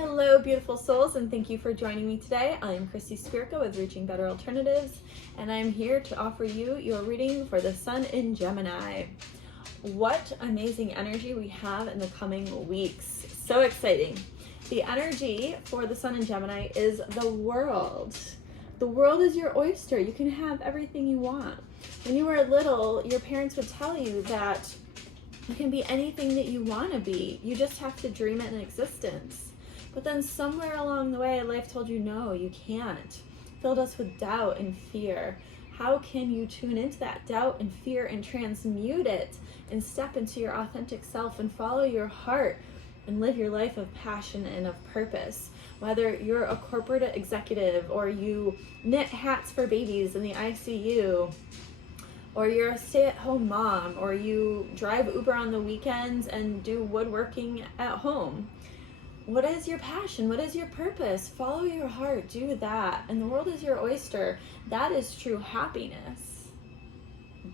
Hello, beautiful souls, and thank you for joining me today. I'm Christie with Reaching Better Alternatives, and I'm here to offer you your reading for the Sun in Gemini. What amazing energy we have in the coming weeks. So exciting. The energy for the Sun in Gemini is the world. The world is your oyster. You can have everything you want. When you were little, your parents would tell you that you can be anything that you want to be. You just have to dream it in existence. But then somewhere along the way, life told you, no, you can't. Filled us with doubt and fear. How can you tune into that doubt and fear and transmute it and step into your authentic self and follow your heart and live your life of passion and of purpose? Whether you're a corporate executive or you knit hats for babies in the ICU, or you're a stay-at-home mom, or you drive Uber on the weekends and do woodworking at home. What is your passion? What is your purpose? Follow your heart, do that. And the world is your oyster. That is true happiness.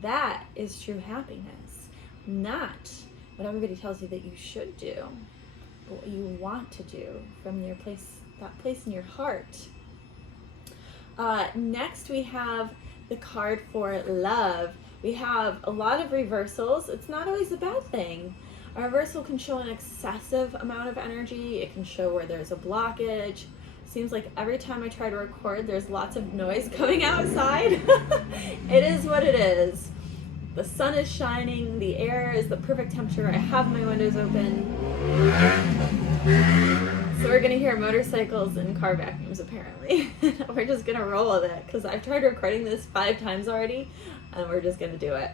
That is true happiness. Not what everybody tells you that you should do, but what you want to do from your place, that place in your heart. Next we have the card for love. We have a lot of reversals. It's not always a bad thing. A reversal can show an excessive amount of energy. It can show where there's a blockage. Seems like every time I try to record, there's lots of noise coming outside. It is what it is. The sun is shining. The air is the perfect temperature. I have my windows open. So we're gonna hear motorcycles and car vacuums apparently. We're just gonna roll with it because I've tried recording this 5 times already and we're just gonna do it.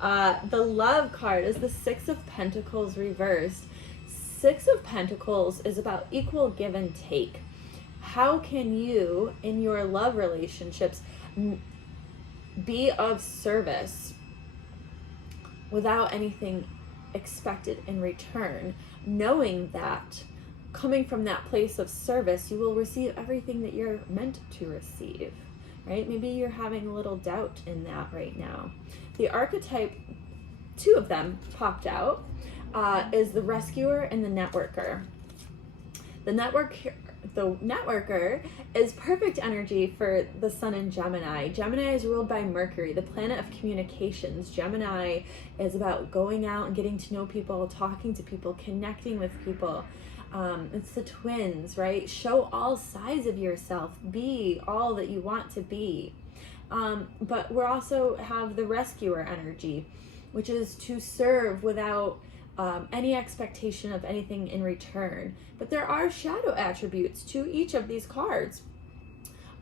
The love card is the Six of Pentacles reversed. Six of Pentacles is about equal give and take. How can you, in your love relationships, be of service without anything expected in return, knowing that coming from that place of service, you will receive everything that you're meant to receive, right? Maybe you're having a little doubt in that right now. The archetype, 2 of them popped out, is the rescuer and the networker. The networker is perfect energy for the Sun in Gemini. Gemini is ruled by Mercury, the planet of communications. Gemini is about going out and getting to know people, talking to people, connecting with people. It's the twins, right? Show all sides of yourself. Be all that you want to be. But we also have the rescuer energy, which is to serve without any expectation of anything in return. But there are shadow attributes to each of these cards.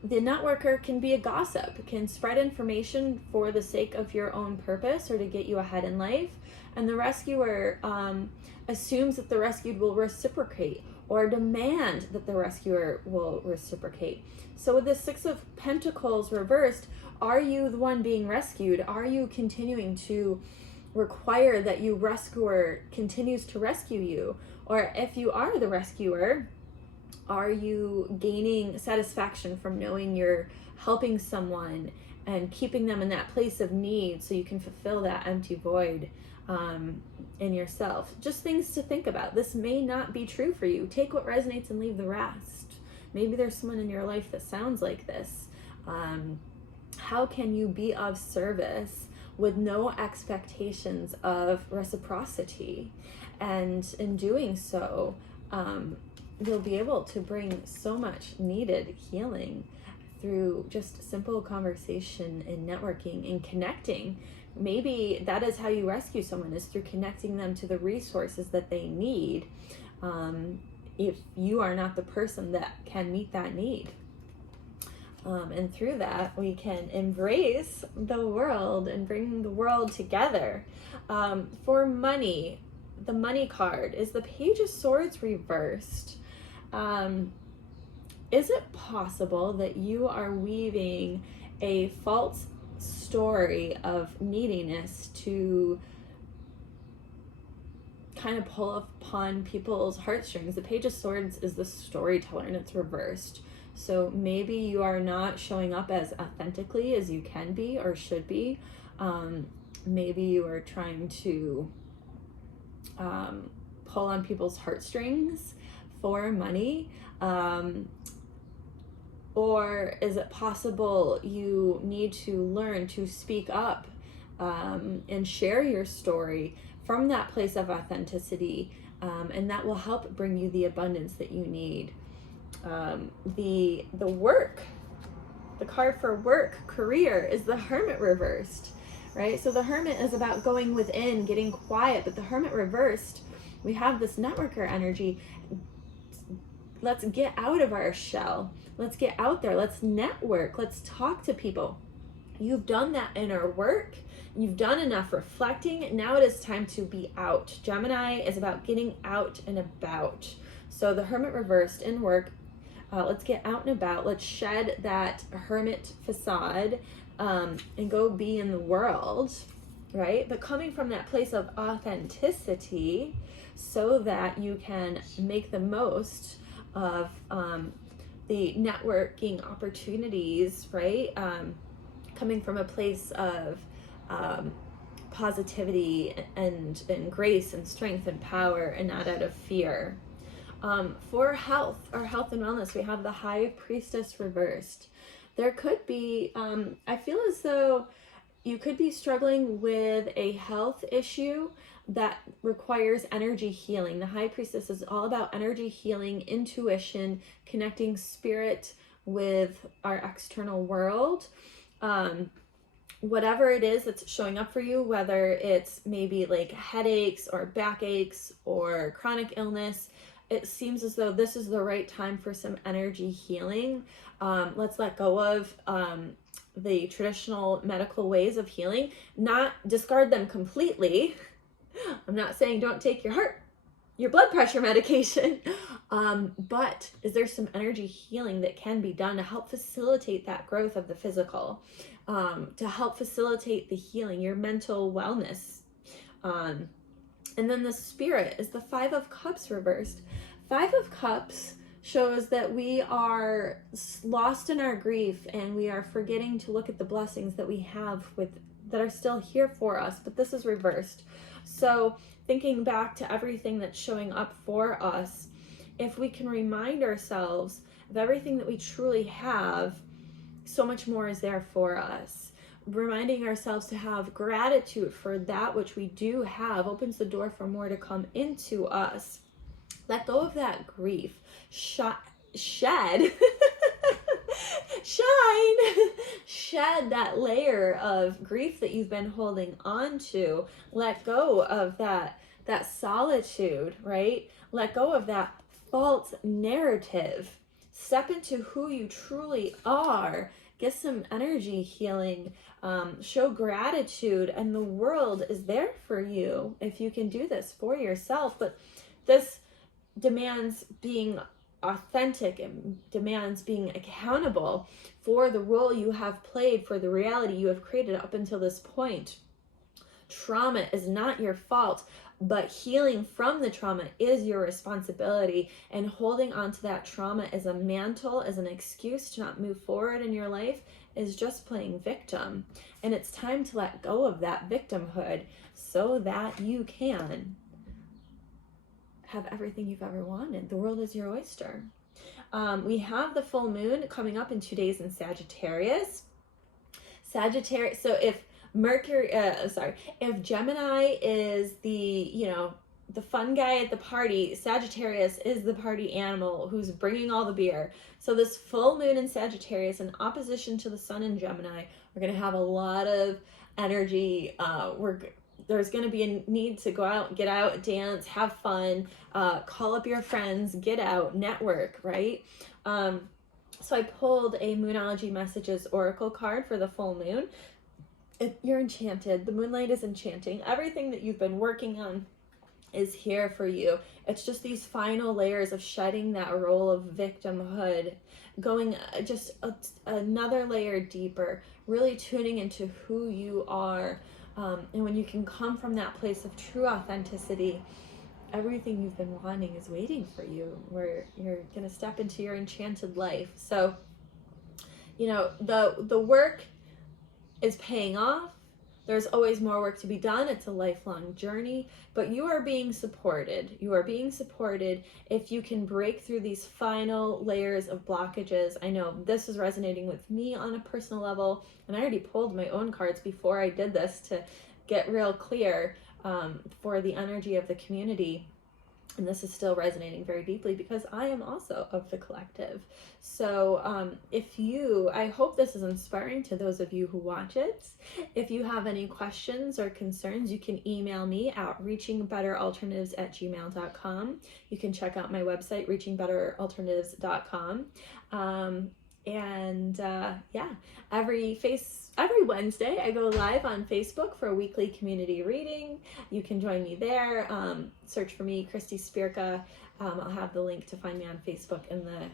The networker can be a gossip, can spread information for the sake of your own purpose or to get you ahead in life. And the rescuer assumes that the rescued will reciprocate or demand that the rescuer will reciprocate. So with the Six of Pentacles reversed, are you the one being rescued? Are you continuing to require that your rescuer continues to rescue you? Or if you are the rescuer, are you gaining satisfaction from knowing you're helping someone and keeping them in that place of need so you can fulfill that empty void in yourself? Just things to think about. This may not be true for you. Take what resonates and leave the rest. Maybe there's someone in your life that sounds like this. How can you be of service with no expectations of reciprocity? And in doing so, you'll be able to bring so much needed healing through just simple conversation and networking and connecting. Maybe that is how you rescue someone, is through connecting them to the resources that they need, if you are not the person that can meet that need. And through that, we can embrace the world and bring the world together. For money, the money card is the Page of Swords reversed. Is it possible that you are weaving a false story of neediness to kind of pull upon people's heartstrings? The Page of Swords is the storyteller and it's reversed. So maybe you are not showing up as authentically as you can be or should be. Maybe you are trying to pull on people's heartstrings for money? Or is it possible you need to learn to speak up and share your story from that place of authenticity, and that will help bring you the abundance that you need. The work, the card for work, career, is the Hermit reversed, right? So the Hermit is about going within, getting quiet, but the Hermit reversed, we have this networker energy. Let's get out of our shell. Let's get out there. Let's network. Let's talk to people. You've done that inner work. You've done enough reflecting. Now it is time to be out. Gemini is about getting out and about. So the Hermit reversed in work. Let's get out and about. Let's shed that hermit facade and go be in the world, right? But coming from that place of authenticity so that you can make the most of the networking opportunities, right? Coming from a place of positivity and grace and strength and power, and not out of fear. For health, or health and wellness, we have the High Priestess reversed. There could be, I feel as though you could be struggling with a health issue that requires energy healing. The High Priestess is all about energy healing, intuition, connecting spirit with our external world. Whatever it is that's showing up for you, whether it's maybe like headaches or backaches or chronic illness, it seems as though this is the right time for some energy healing. Let's let go of the traditional medical ways of healing, not discard them completely. I'm not saying don't take your blood pressure medication, but is there some energy healing that can be done to help facilitate that growth of the physical, to help facilitate the healing, your mental wellness? And then the Spirit is the Five of Cups reversed. Five of Cups shows that we are lost in our grief, and we are forgetting to look at the blessings that we have that are still here for us, but this is reversed. So thinking back to everything that's showing up for us, if we can remind ourselves of everything that we truly have, so much more is there for us. Reminding ourselves to have gratitude for that which we do have opens the door for more to come into us. Let go of that grief. Shed shine, shed that layer of grief that you've been holding on to. Let go of that solitude, right? Let go of that false narrative. Step into who you truly are. Get some energy healing. Show gratitude, and the world is there for you if you can do this for yourself. But this demands being authentic and demands being accountable for the role you have played, for the reality you have created up until this point. Trauma is not your fault, but healing from the trauma is your responsibility, and holding on to that trauma as a mantle, as an excuse to not move forward in your life, is just playing victim. And it's time to let go of that victimhood so that you can have everything you've ever wanted. The world is your oyster. We have the full moon coming up in 2 days in Sagittarius. So if Gemini is the fun guy at the party, Sagittarius is the party animal who's bringing all the beer. So this full moon in Sagittarius, in opposition to the sun in Gemini, we're going to have a lot of energy. There's going to be a need to go out, get out, dance, have fun, call up your friends, get out, network, right? So I pulled a Moonology Messages Oracle card for the full moon. You're enchanted. The moonlight is enchanting. Everything that you've been working on is here for you. It's just these final layers of shedding that role of victimhood, going just another layer deeper, really tuning into who you are. And when you can come from that place of true authenticity, everything you've been wanting is waiting for you, where you're going to step into your enchanted life. So, the work is paying off. There's always more work to be done. It's a lifelong journey, but you are being supported. You are being supported if you can break through these final layers of blockages. I know this is resonating with me on a personal level, and I already pulled my own cards before I did this to get real clear for the energy of the community. And this is still resonating very deeply because I am also of the collective. So I hope this is inspiring to those of you who watch it. If you have any questions or concerns, you can email me at reachingbetteralternatives@gmail.com. You can check out my website, reachingbetteralternatives.com. Every Wednesday I go live on Facebook for a weekly community reading. You can join me there. Search for me, Christie Spirka. I'll have the link to find me on Facebook in the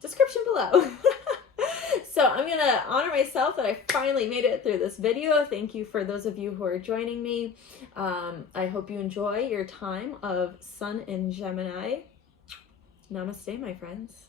description below. So I'm gonna honor myself that I finally made it through this video. Thank you for those of you who are joining me. I hope you enjoy your time of Sun in Gemini. Namaste, my friends.